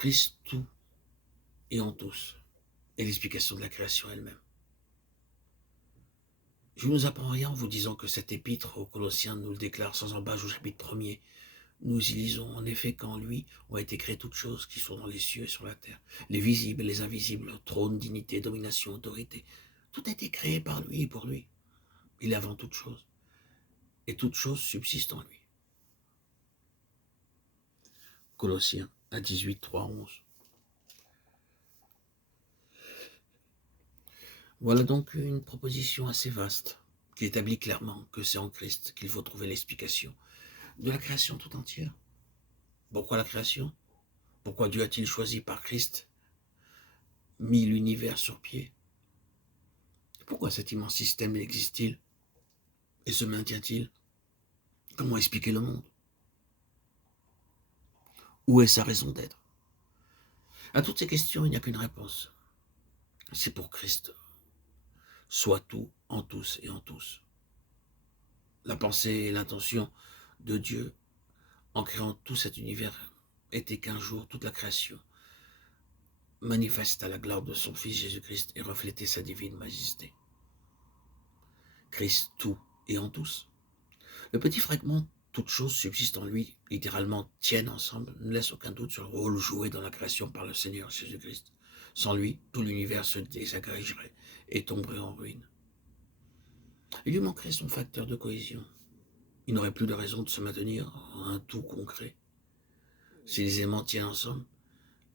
Christ tout et en tous, et l'explication de la création elle-même. Je ne vous apprends rien en vous disant que cette épître aux Colossiens nous le déclare sans embâche au chapitre 1er. Nous y lisons en effet qu'en lui ont été créées toutes choses qui sont dans les cieux et sur la terre, les visibles et les invisibles, trône, dignité, domination, autorité. Tout a été créé par lui et pour lui. Il est avant toute chose, et toute chose subsiste en lui. Colossiens 1, 3, 11. Voilà donc une proposition assez vaste qui établit clairement que c'est en Christ qu'il faut trouver l'explication de la création tout entière. Pourquoi la création? Pourquoi Dieu a-t-il choisi par Christ, mis l'univers sur pied? Pourquoi cet immense système existe-t-il et se maintient-il? Comment expliquer le monde? Où est sa raison d'être? À toutes ces questions, il n'y a qu'une réponse. C'est pour Christ. Soit tout, en tous et en tous. La pensée et l'intention de Dieu en créant tout cet univers était qu'un jour toute la création manifeste à la gloire de son Fils Jésus-Christ et reflétait sa divine majesté. Christ tout et en tous. Le petit fragment toute chose subsiste en lui, littéralement tiennent ensemble, ne laisse aucun doute sur le rôle joué dans la création par le Seigneur Jésus-Christ. Sans lui, tout l'univers se désagrégerait et tomberait en ruine. Il lui manquerait son facteur de cohésion. Il n'aurait plus de raison de se maintenir en un tout concret. Si les éléments tiennent ensemble,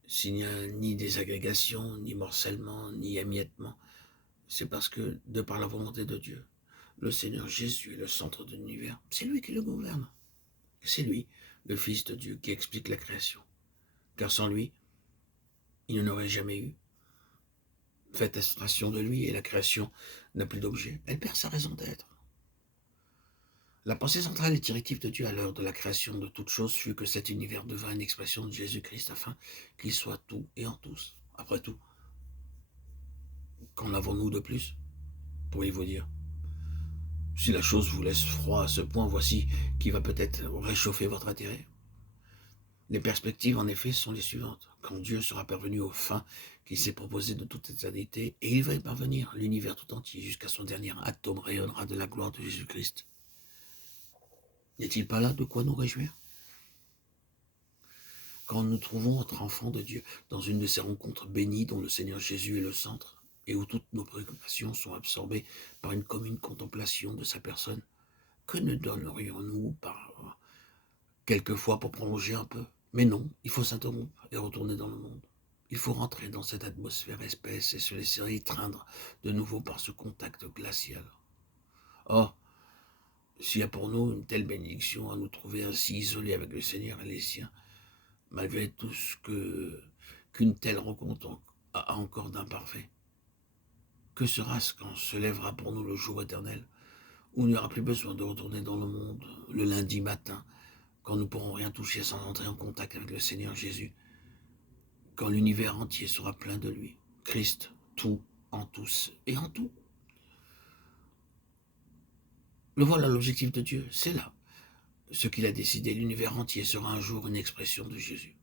s'il n'y a ni désagrégation, ni morcellement, ni émiettement, c'est parce que, de par la volonté de Dieu, le Seigneur Jésus est le centre de l'univers. C'est lui qui le gouverne. C'est lui, le Fils de Dieu, qui explique la création. Car sans lui, il n'en aurait jamais eu. Faites abstraction de lui et la création n'a plus d'objet. Elle perd sa raison d'être. La pensée centrale et directive de Dieu à l'heure de la création de toutes choses fut que cet univers devint une expression de Jésus-Christ afin qu'il soit tout et en tous. Après tout, qu'en avons-nous de plus, pourriez-vous dire? Si la chose vous laisse froid à ce point, voici qui va peut-être réchauffer votre intérêt. Les perspectives, en effet, sont les suivantes. Quand Dieu sera parvenu aux fins qu'il s'est proposé de toute éternité, et il va y parvenir, l'univers tout entier, jusqu'à son dernier atome, rayonnera de la gloire de Jésus-Christ. N'y a-t-il pas là de quoi nous réjouir? Quand nous trouvons notre enfant de Dieu dans une de ces rencontres bénies dont le Seigneur Jésus est le centre, et où toutes nos préoccupations sont absorbées par une commune contemplation de sa personne, que ne donnerions-nous par quelquefois pour prolonger un peu? Mais non, il faut s'interrompre et retourner dans le monde. Il faut rentrer dans cette atmosphère épaisse et se laisser étreindre de nouveau par ce contact glacial. Or, s'il y a pour nous une telle bénédiction à nous trouver ainsi isolés avec le Seigneur et les siens, malgré tout ce qu'une telle rencontre a encore d'imparfait, que sera-ce quand se lèvera pour nous le jour éternel, où il n'y aura plus besoin de retourner dans le monde le lundi matin, quand nous ne pourrons rien toucher sans entrer en contact avec le Seigneur Jésus, quand l'univers entier sera plein de lui, Christ, tout, en tous et en tout. Le voilà l'objectif de Dieu, c'est là. Ce qu'il a décidé, l'univers entier sera un jour une expression de Jésus.